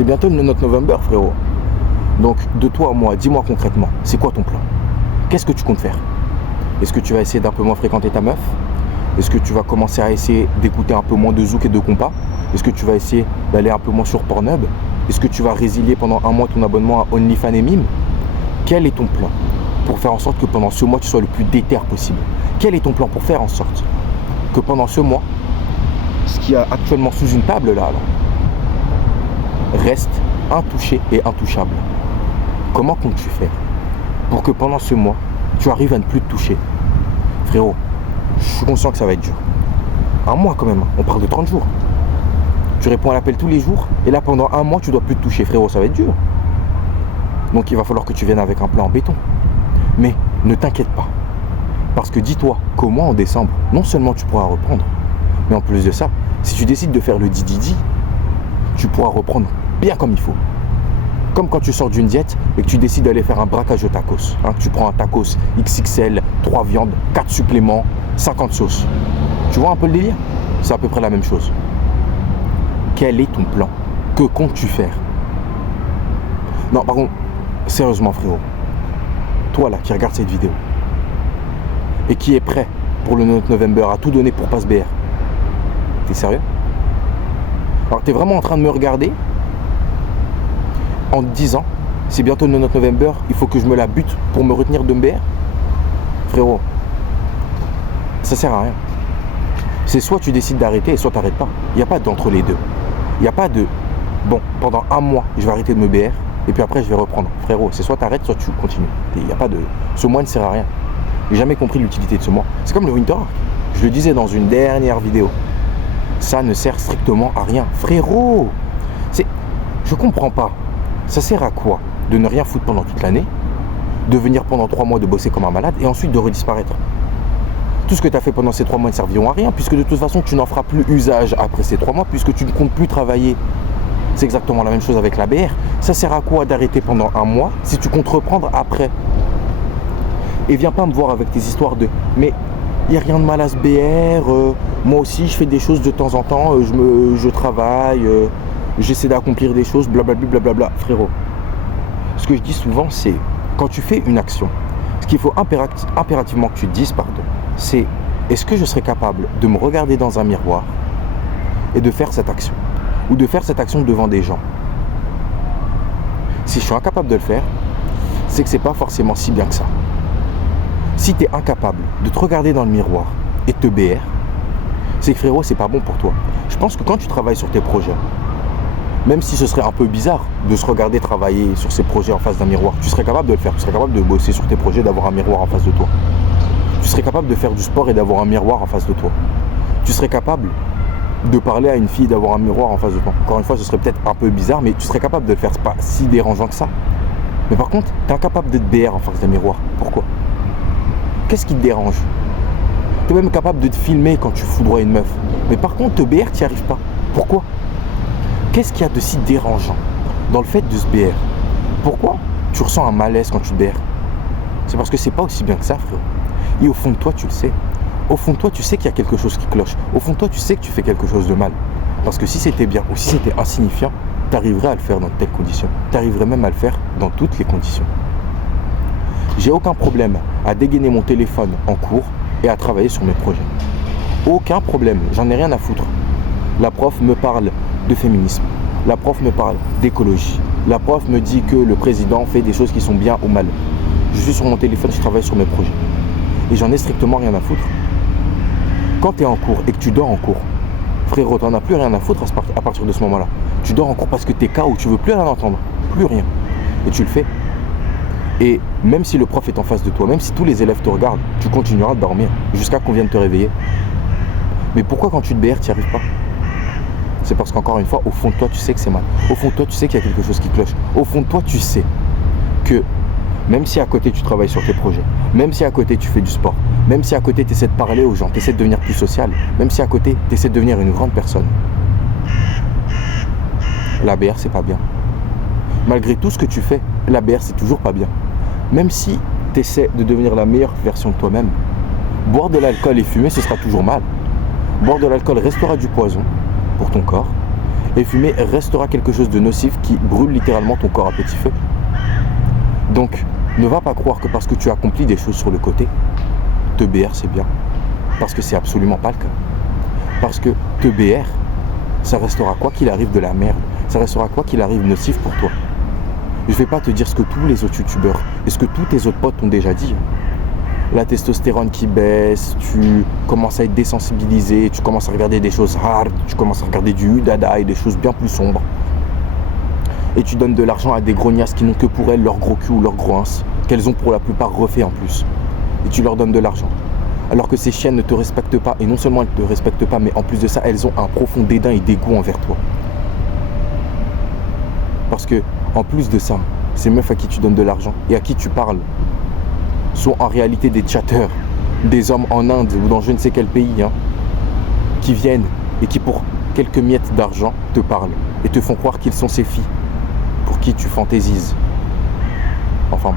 C'est bientôt le 9 November, frérot. Donc, de toi à moi, dis-moi concrètement, c'est quoi ton plan? Qu'est-ce que tu comptes faire? Est-ce que tu vas essayer d'un peu moins fréquenter ta meuf? Est-ce que tu vas commencer à essayer d'écouter un peu moins de zouk et de compas? Est-ce que tu vas essayer d'aller un peu moins sur Pornhub? Est-ce que tu vas résilier pendant un mois ton abonnement à OnlyFans et Mime? Quel est ton plan pour faire en sorte que pendant ce mois, tu sois le plus déter possible? Quel est ton plan pour faire en sorte que pendant ce mois, ce qui est actuellement sous une table là, reste intouché et intouchable? Comment comptes-tu faire pour que pendant ce mois, tu arrives à ne plus te toucher? Frérot, je suis conscient que ça va être dur. Un mois quand même, on parle de 30 jours. Tu réponds à l'appel tous les jours, et là pendant un mois, tu dois plus te toucher. Frérot, ça va être dur. Donc il va falloir que tu viennes avec un plan en béton. Mais ne t'inquiète pas. Parce que dis-toi qu'au mois en décembre, non seulement tu pourras reprendre, mais en plus de ça, si tu décides de faire le didi, tu pourras reprendre bien comme il faut. Comme quand tu sors d'une diète et que tu décides d'aller faire un braquage de tacos. Tu prends un tacos XXL, 3 viandes, 4 suppléments, 50 sauces. Tu vois un peu le délire? C'est à peu près la même chose. Quel est ton plan? Que comptes-tu faire? Non, par contre, sérieusement frérot, toi là qui regarde cette vidéo et qui est prêt pour le 9 November à tout donner pour Passe BR, t'es sérieux? Alors t'es vraiment en train de me regarder en te disant, c'est bientôt le 9 November, il faut que je me la bute pour me retenir de MBR? Frérot, ça sert à rien. C'est soit tu décides d'arrêter, soit t'arrêtes pas. Il n'y a pas d'entre les deux. Il n'y a pas de, bon, pendant un mois, je vais arrêter de me BR, et puis après, je vais reprendre. Frérot, c'est soit t'arrêtes, soit tu continues. Il n'y a pas de, ce mois ne sert à rien. J'ai jamais compris l'utilité de ce mois. C'est comme le Winter Arc. Je le disais dans une dernière vidéo. Ça ne sert strictement à rien. Frérot, je comprends pas. Ça sert à quoi de ne rien foutre pendant toute l'année, de venir pendant 3 mois de bosser comme un malade et ensuite de redisparaître? Tout ce que tu as fait pendant ces 3 mois ne serviront à rien, puisque de toute façon tu n'en feras plus usage après ces 3 mois, puisque tu ne comptes plus travailler. C'est exactement la même chose avec la BR. Ça sert à quoi d'arrêter pendant un mois si tu comptes reprendre après? Et viens pas me voir avec tes histoires de mais il n'y a rien de mal à ce BR, moi aussi je fais des choses de temps en temps, je travaille, j'essaie d'accomplir des choses, blablabla, blablabla. Frérot, ce que je dis souvent, c'est quand tu fais une action, ce qu'il faut impérativement que tu te dises, c'est est-ce que je serais capable de me regarder dans un miroir et de faire cette action, ou de faire cette action devant des gens? Si je suis incapable de le faire, c'est que c'est pas forcément si bien que ça. Si tu es incapable de te regarder dans le miroir et de te BR, c'est que frérot, c'est pas bon pour toi. Je pense que quand tu travailles sur tes projets, même si ce serait un peu bizarre de se regarder travailler sur ses projets en face d'un miroir, tu serais capable de le faire. Tu serais capable de bosser sur tes projets, d'avoir un miroir en face de toi. Tu serais capable de faire du sport et d'avoir un miroir en face de toi. Tu serais capable de parler à une fille, d'avoir un miroir en face de toi. Encore une fois, ce serait peut-être un peu bizarre, mais tu serais capable de le faire. C'est pas si dérangeant que ça. Mais par contre, tu es incapable d'être BR en face d'un miroir. Pourquoi? Qu'est-ce qui te dérange? Tu es même capable de te filmer quand tu foudroies une meuf. Mais par contre, te BR, tu n'y arrives pas. Pourquoi? Qu'est-ce qu'il y a de si dérangeant dans le fait de se BR? Pourquoi tu ressens un malaise quand tu te BR? C'est parce que c'est pas aussi bien que ça, frérot. Et au fond de toi, tu le sais. Au fond de toi, tu sais qu'il y a quelque chose qui cloche. Au fond de toi, tu sais que tu fais quelque chose de mal. Parce que si c'était bien ou si c'était insignifiant, tu arriverais à le faire dans de telles conditions. Tu arriverais même à le faire dans toutes les conditions. J'ai aucun problème à dégainer mon téléphone en cours et à travailler sur mes projets. Aucun problème, j'en ai rien à foutre. La prof me parle de féminisme. La prof me parle d'écologie. La prof me dit que le président fait des choses qui sont bien ou mal. Je suis sur mon téléphone, je travaille sur mes projets. Et j'en ai strictement rien à foutre. Quand tu es en cours et que tu dors en cours, frérot, t'en as plus rien à foutre à partir de ce moment-là. Tu dors en cours parce que t'es KO, tu veux plus rien entendre. Plus rien. Et tu le fais. Et même si le prof est en face de toi, même si tous les élèves te regardent, tu continueras de dormir jusqu'à qu'on vienne te réveiller. Mais pourquoi quand tu te BR, tu n'y arrives pas? C'est parce qu'encore une fois, au fond de toi, tu sais que c'est mal. Au fond de toi, tu sais qu'il y a quelque chose qui cloche. Au fond de toi, tu sais que même si à côté tu travailles sur tes projets, même si à côté tu fais du sport, même si à côté tu essaies de parler aux gens, tu essaies de devenir plus social, même si à côté tu essaies de devenir une grande personne, la BR c'est pas bien. Malgré tout ce que tu fais, la BR c'est toujours pas bien. Même si tu essaies de devenir la meilleure version de toi-même, boire de l'alcool et fumer ce sera toujours mal. Boire de l'alcool restera du poison pour ton corps Et fumer restera quelque chose de nocif qui brûle littéralement ton corps à petit feu. Donc, ne va pas croire que parce que tu accomplis des choses sur le côté, te BR c'est bien. Parce que c'est absolument pas le cas. Parce que te BR, ça restera quoi qu'il arrive de la merde. Ça restera quoi qu'il arrive nocif pour toi. Je vais pas te dire ce que tous les autres youtubeurs et ce que tous tes autres potes t'ont déjà dit. La testostérone qui baisse, tu commences à être désensibilisé, tu commences à regarder des choses hard, tu commences à regarder du udada et des choses bien plus sombres. Et tu donnes de l'argent à des grognasses qui n'ont que pour elles leur gros cul ou leur gros ins, qu'elles ont pour la plupart refait en plus. Et tu leur donnes de l'argent. Alors que ces chiennes ne te respectent pas, et non seulement elles ne te respectent pas, mais en plus de ça, elles ont un profond dédain et dégoût envers toi. Parce que, en plus de ça, ces meufs à qui tu donnes de l'argent et à qui tu parles sont en réalité des chatteurs, des hommes en Inde ou dans je ne sais quel pays, qui viennent et qui pour quelques miettes d'argent te parlent et te font croire qu'ils sont ces filles pour qui tu fantaisises. Enfin bon.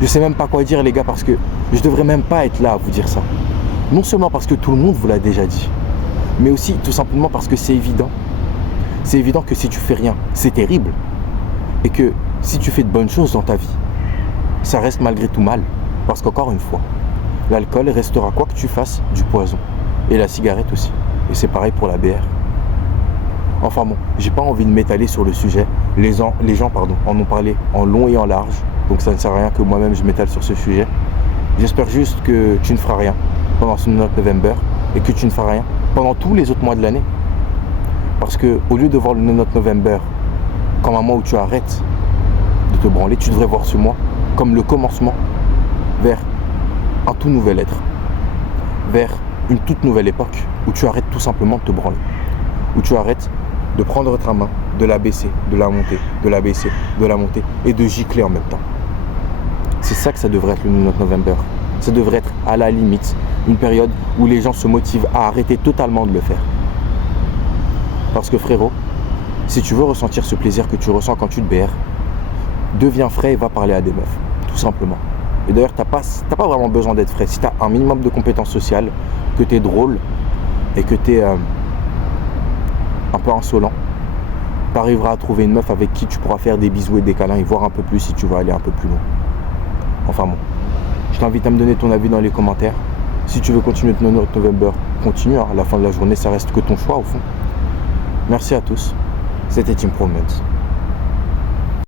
Je sais même pas quoi dire les gars parce que je devrais même pas être là à vous dire ça. Non seulement parce que tout le monde vous l'a déjà dit, mais aussi tout simplement parce que c'est évident. C'est évident que si tu fais rien, c'est terrible. Et que si tu fais de bonnes choses dans ta vie, ça reste malgré tout mal. Parce qu'encore une fois, l'alcool restera quoi que tu fasses du poison. Et la cigarette aussi. Et c'est pareil pour la BR. Enfin bon, j'ai pas envie de m'étaler sur le sujet. Les gens en ont parlé en long et en large. Donc ça ne sert à rien que moi-même je m'étale sur ce sujet. J'espère juste que tu ne feras rien pendant ce No Nut November et que tu ne feras rien pendant tous les autres mois de l'année. Parce que au lieu de voir le No Nut November comme un mois où tu arrêtes de te branler, tu devrais voir ce mois comme le commencement vers un tout nouvel être, vers une toute nouvelle époque où tu arrêtes tout simplement de te branler, où tu arrêtes de prendre ta main, de la baisser, de la monter, de la baisser, de la monter et de gicler en même temps. C'est ça que ça devrait être le No Nut November. Ça devrait être à la limite une période où les gens se motivent à arrêter totalement de le faire. Parce que frérot, si tu veux ressentir ce plaisir que tu ressens quand tu te BR, deviens frais et va parler à des meufs, tout simplement. Et d'ailleurs, t'as pas vraiment besoin d'être frais. Si tu as un minimum de compétences sociales, que tu es drôle et que tu es un peu insolent, tu arriveras à trouver une meuf avec qui tu pourras faire des bisous et des câlins et voir un peu plus si tu veux aller un peu plus loin. Enfin bon, je t'invite à me donner ton avis dans les commentaires. Si tu veux continuer de No Nut November, continue. À la fin de la journée, ça reste que ton choix au fond. Merci à tous. C'était Team Pro Meds.